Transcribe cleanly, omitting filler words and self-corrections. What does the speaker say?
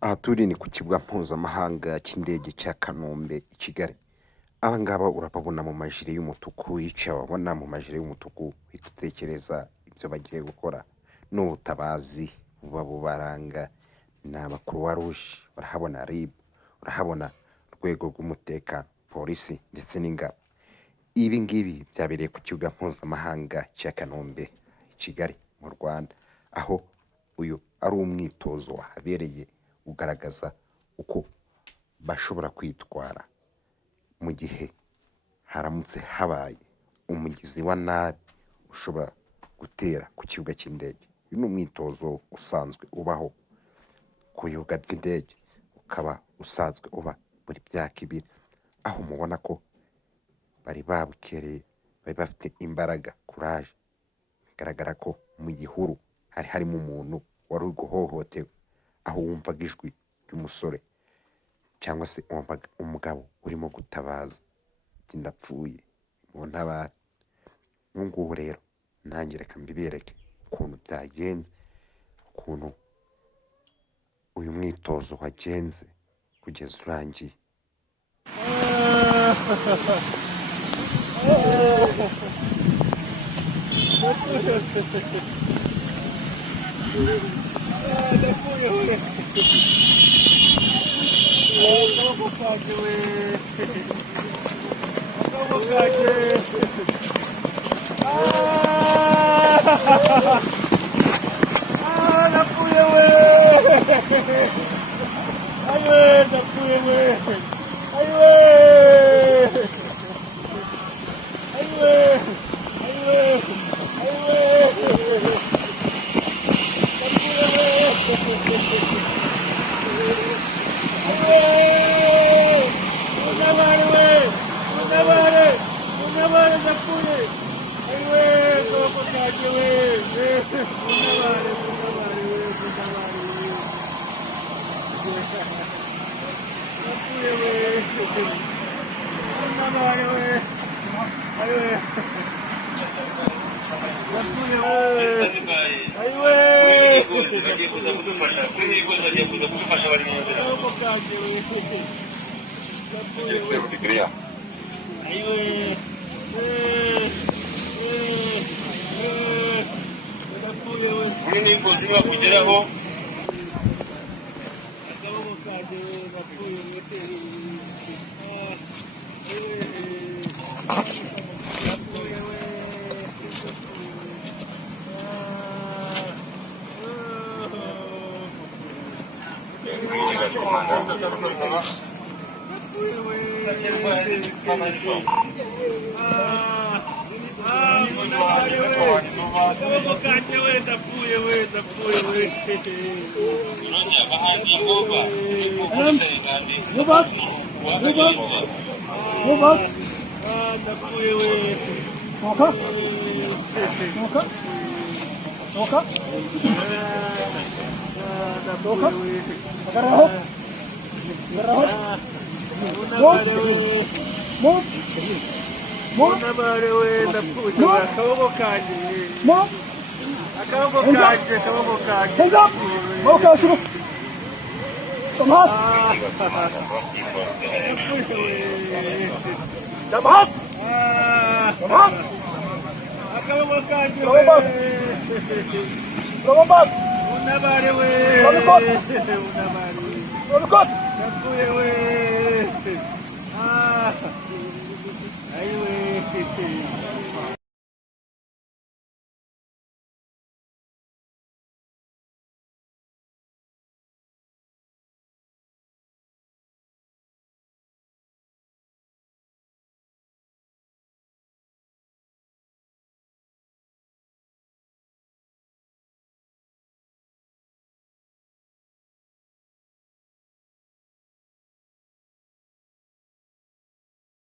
Aha turi ni ku kibuga mpuzamahanga cy'indege cya Kanombe i Kigali. Aba ngaba urababona mu majire y'umutuku, icyo ababona mu majire y'umutuku uhita utekereza ibyo bagiye gukora. Ni ubutabazi buba bubaranga, ni aba Croix Rouge, urahabona RIB, urahabona urwego rw'umutekano, polisi ndetse n'ingabo. Ibi ngibi byabereye ku kibuga mpuzamahanga cya Kanombe i Kigali mu Rwanda, aho uyu ari umwitozo wahabereye ugaragaza uko bashobora kwitwara mu gihe haramutse habaye umugizi wa nabi ushobora gutera ku kibuga cy'indege. Uyu ni umwitozo usanzwe ubaho ku bibuga by'indege, ukaba usanzwe uba buri myaka ibiri, aho mubona ko bari babukereye, bari bafite imbaraga, kuraje. Bigaragara ko mu gihuru hari harimo umuntu wari uri guhohotewe, aho wumvaga ijwi ry'umusore cyangwa se wumvaga umugabo urimo gutabaza ati ndapfuye mu ntabare. Ubu ngubu rero nanjye reka mbibereke ukuntu byagenze, ukuntu uyu mwitozo wagenze kugeza urangiye.